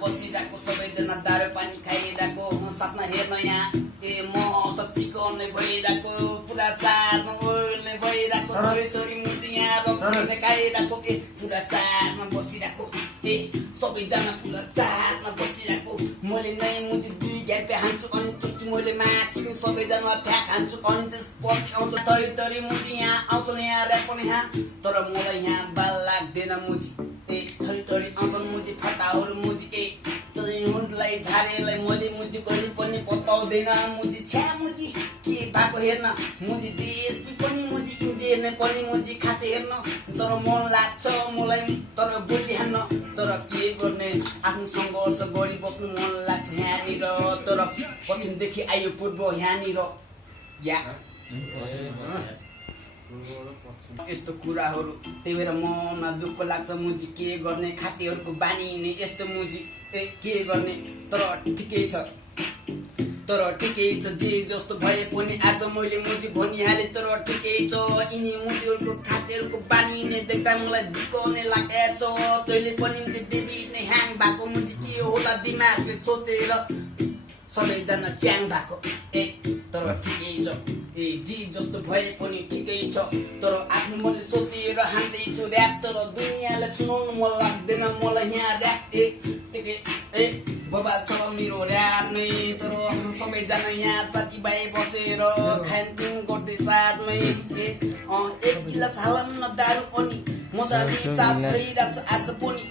बसिरहेको सबैजना दारू पानी खाइरहेको सपना हेर्न यहाँ म त चिकन भइरहेको पुरा चारमा ओर्ने भइरहेको थोरै थोरै मुजी यहाँ रक्तले खाइरहेको पुरा चारमा बसिरहेको सबैजना पुरा चारमा बसिरहेको मैले नै मुजी 2 ग्याम्पे हान्छु अनि चुट्टु मैले माथिको सबैजना ठ्याक हान्छु अनि त्यसपछि आउँछ थोरै थोरै मुजी यहाँ आउँछ यहाँ ऱ्याप पनि यहाँ तर मलाई यहाँ बाल लाग्दैन मुजी थोरै थोरै आउँछ मुजी फटाहरू मुजी हुन्डलाई झारेलाई मैले मुजी कहिले पनि बताउँदैन मुजी छ्या मुजी के भएको हेर्न मुजी देश पनि मुजी इन्जिनियर पनि मुजी खाते हेर्न तर मन लाग्छ मलाई तर बोलिहाल्न तर के गर्ने आफ्नो सङ्घर्ष गरिबस्नु मन लाग्छ यहाँनिर तर पश्चिमदेखि आयो पूर्व यहाँनिर या यस्तो कुराहरू त्यही भएर मनमा दुःख लाग्छ मुजी के गर्ने खातेहरूको बानी नै यस्तो मुजी के गर्ने तर ठिकै छ जे जस्तो भए पनि आज मैले मुजी भनिहालेँ तर ठिकै छ यिनी मुजीहरूको खातेहरूको बानी नै देख्दा मलाई दुःख नै लागेछ तैँले पनि देवी नै ह्याङ भएको मुजी के होला दिमागले सोचेर सबैजना च्याङ भएको तर ठिकै छ जे जस्तो भए पनि ठिकै छ तर आफ्नो मनले सोचेर हान्दैछु ऱ्याप तर दुनियाँलाई सुनाउनु मन लाग्दैन मलाई यहाँ ऱ्याप बबाल छ मेरो ऱ्याप नै तर सबैजना यहाँ साथीभाइ बसेर खानपिन गर्दै साथमै एक गिलास हालम न दारू पनि मजाले साथ भइरहेको छ आज पनि